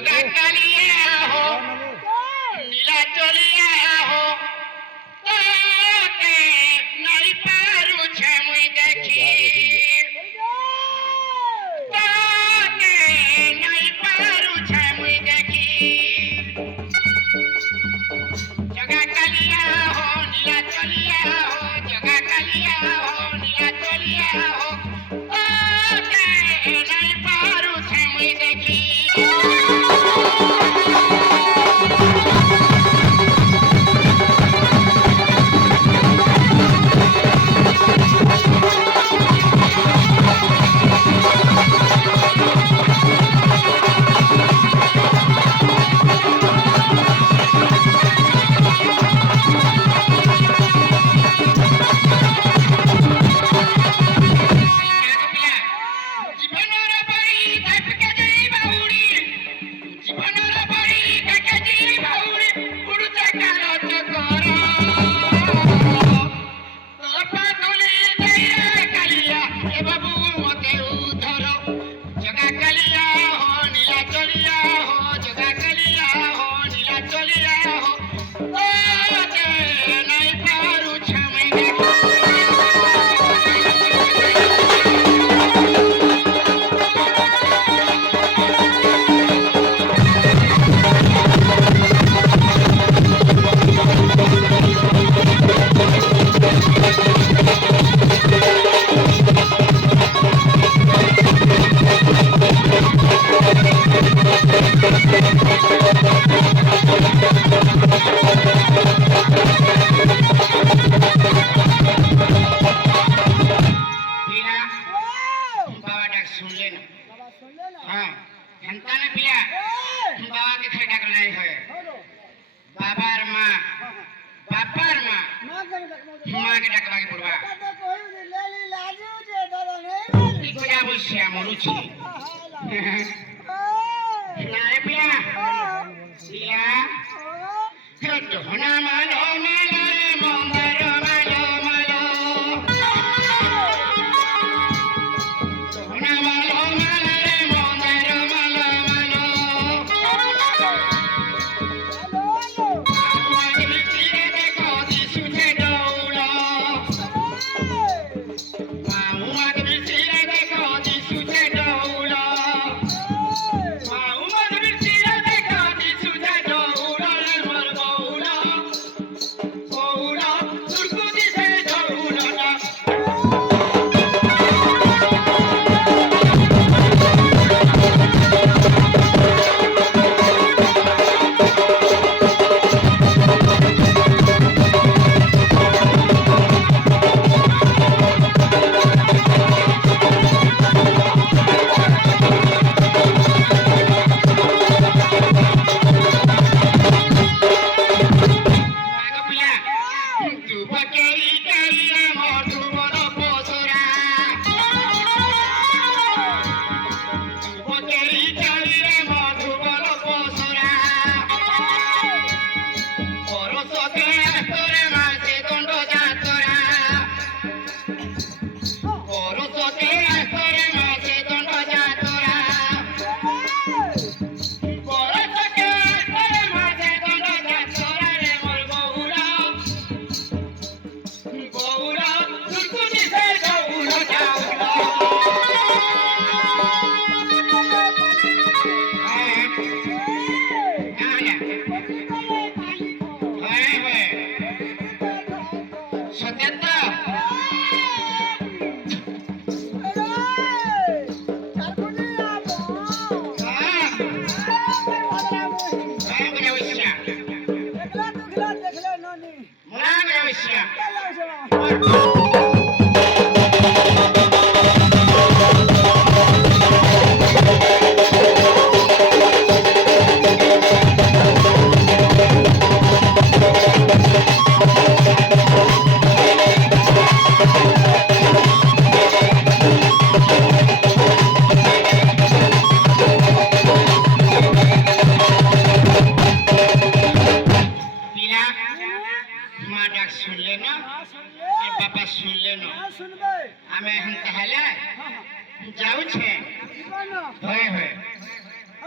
जगा कालिया हो नीला चलिया हो तोते नहीं पारू छे मुई देखी तोते नहीं पारू छे मुई देखी जगा कालिया हो नीला चलिया हो जगा कालिया हो नीला चलिया हो तोते नहीं पारू छे मुई देखी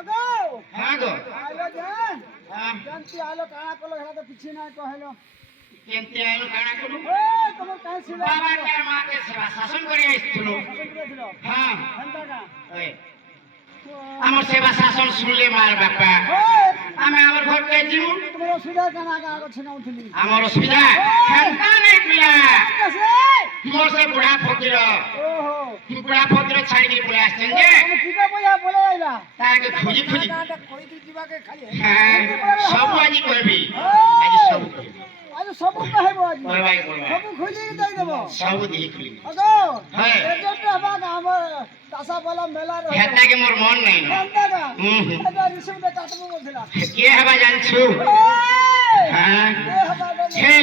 अगो हाँ गो आलो जान हाँ जानती आलो काना कोलो हेला तो पीछे ना कहलो केंते आलो काना करू ए तुम काहे सिला बाबा के मां के सेवा शासन करे आइथिलो दिलो हाँ हंदा का ओए हमर सेवा शासन सुनले मार बापा आमे हमर घर के जीव तुम्हारा सुधा काना का आगो छिनाउथली हमर सुविधा हंता नहीं पिया कैसे मोर से बुढ़ा फकीर ओहो बुढ़ा फकीर छाड़ी के बोले आछन जे हम टीका बोया बोले आइला ताके खोजी खोजी काटा कोई दी जीवा के खाली हाँ सब आजी कहबी आज सब आज सब कहबो आज बोलबाई बोलबाई सब खोली के दई देबो सब दी खुली अगो है एजेंट हबा का हमर तासा वाला मेला रह हेता के मोर मन नहीं न हंदा का अदा रिसम दे काटबो बोलथिला के हबा जान छु हां ए हबा दे हे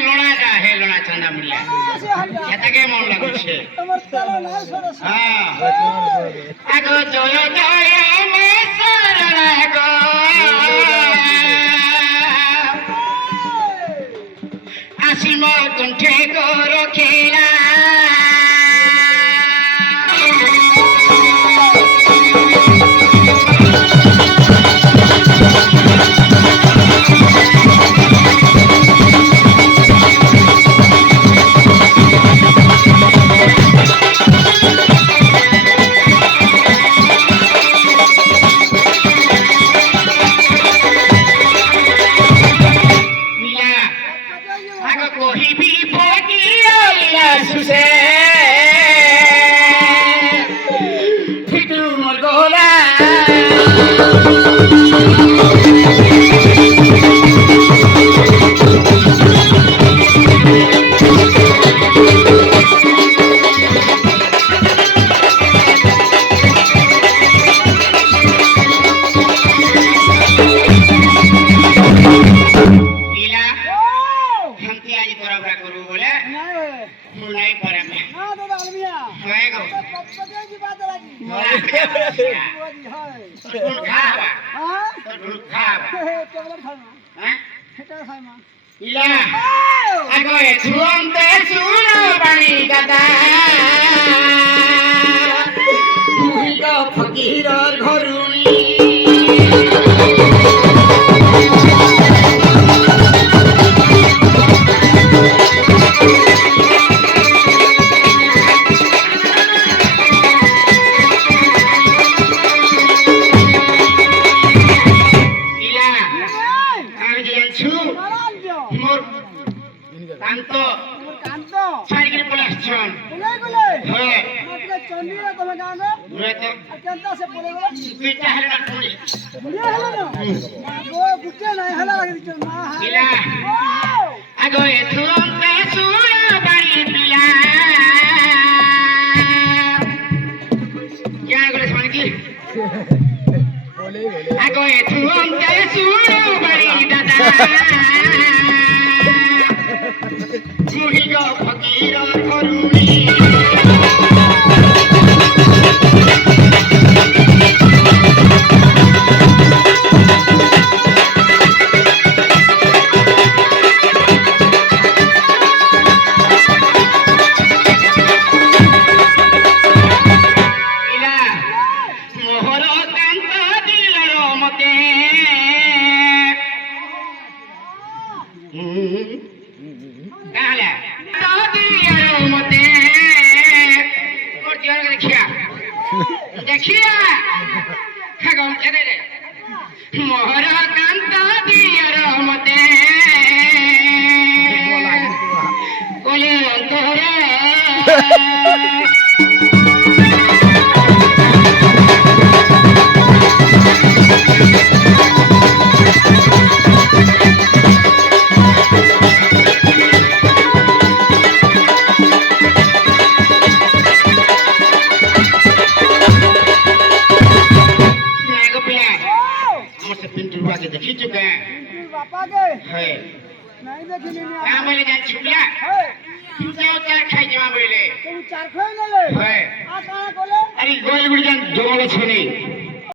लोना चंदा मुड़िया से हंदा हेता के मन लागो छे तमर तलो ना सरस हां आगो जय जय में शरण गो आसिम कुंठे को रखेला कोई भी बोलिया सुसे फिटू मरगोला नहीं करे मैं ना दादा अलमिया होएगो पप्पा की बात लगी ढूंढ खावा हां ढूंढ खावा टेबलेट खाना हैं हेटा खाना इला आगो ए छुंते सुनो बाणी दादा तुही का फकीर घरुनी कांतो कांतो छाड़ी के बोले आछन बोले बोले हे मतलब चंडी रे तमे गांगो रे तो अकेंता से बोले बोले दुईटा हेले ना पुरी ये हला ना वो गुटे नहीं हला लगी छ ना इला आगो ए तुरंते सुनो बाणी पिला क्या करे मान की बोले बोले आगो ए तुरंते सुनो बाणी दादा तुही का फकीर घरुनी देखिया खगम चले रे मोहरा कांता दियर मते कोले अंतरे देखी चुके पापा के है नहीं देखी नहीं क्या बोले जान छुपला है तू क्या चार खाई जमा बोले तू चार खोई ले ले है आ कहां बोले अरे गोल गुड़ी जान जोले छने